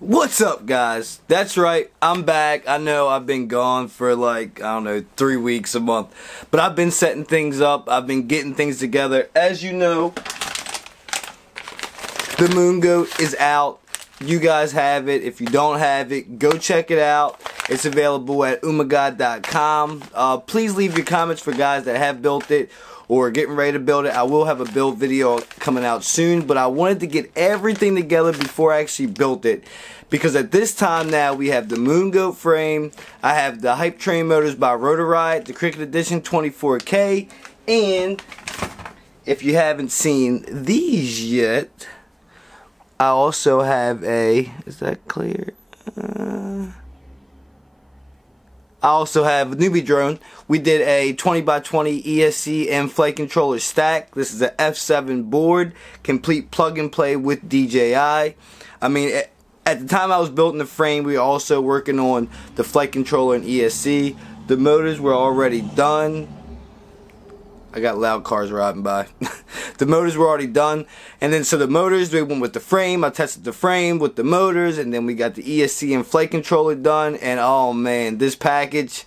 What's up, guys? That's right, I'm back. I know I've been gone for like, I don't know, 3 weeks, a month. But I've been setting things up. I've been getting things together. As you know, the MOONGOAT is out. You guys have it. If you don't have it, go check it out. It's available at MOONGOAT.com. Please leave your comments for guys that have built it or getting ready to build it. I will have a build video coming out soon, but I wanted to get everything together before I actually built it, because at this time now we have the MOONGOAT frame, I have the HYPETRAIN motors by Rotoride, the Cricket Edition 24K, and if you haven't seen these yet, I also have a, is that clear? I also have a NEWBEEDRONE. We did a 20x20 ESC and flight controller stack. This is an F7 board, complete plug and play with DJI. I mean, at the time I was building the frame, we were also working on the flight controller and ESC. The motors were already done. I got loud cars riding by. The motors were already done, and then so the motors, we went with the frame. I tested the frame with the motors, and then we got the ESC and flight controller done. And oh man, this package,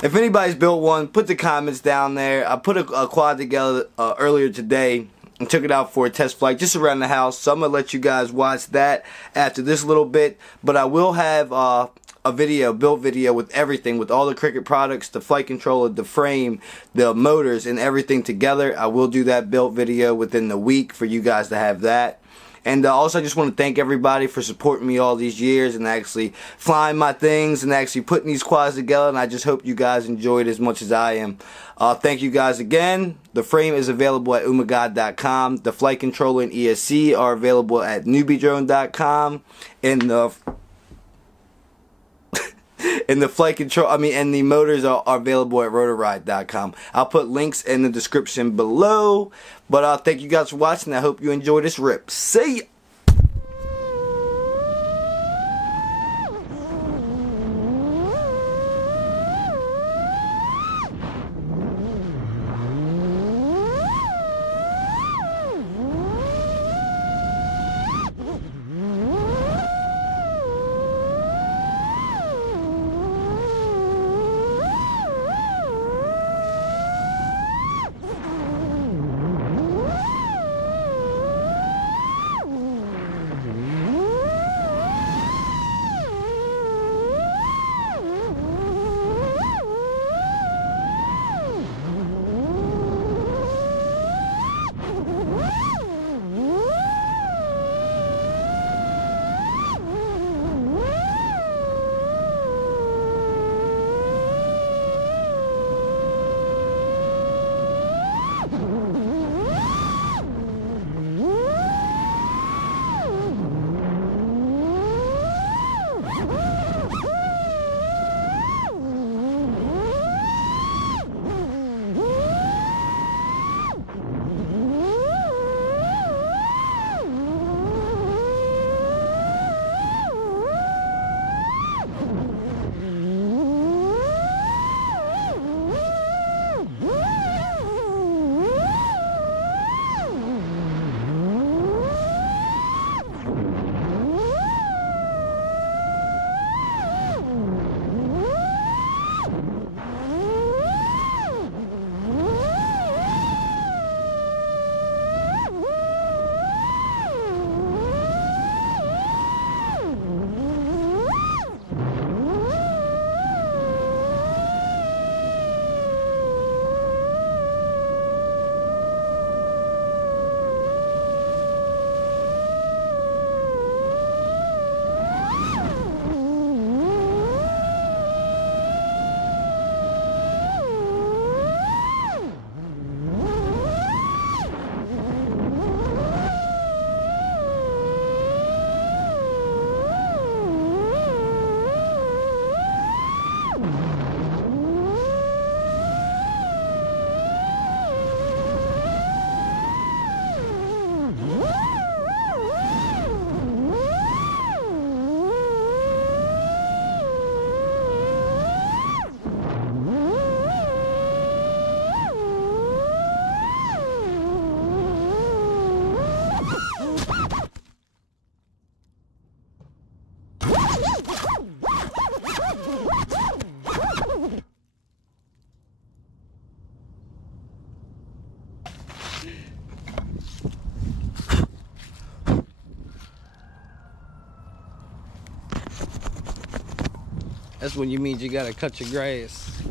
if anybody's built one, put the comments down there. I put a quad together earlier today and took it out for a test flight just around the house, so I'm gonna let you guys watch that after this little bit. But I will have a video, built video with everything, with all the Cricket products, the flight controller, the frame, the motors, and everything together. I will do that built video within the week for you guys to have that. And also I just want to thank everybody for supporting me all these years and actually flying my things and actually putting these quads together, and I just hope you guys enjoyed as much as I am. Thank you guys again. The frame is available at MOONGOAT.com. The flight controller and ESC are available at NEWBEEDRONE.com, and the flight control, and the motors are available at Rotoride.com. I'll put links in the description below. But thank you guys for watching. I hope you enjoy this rip. See ya! That's when you mean you gotta cut your grass.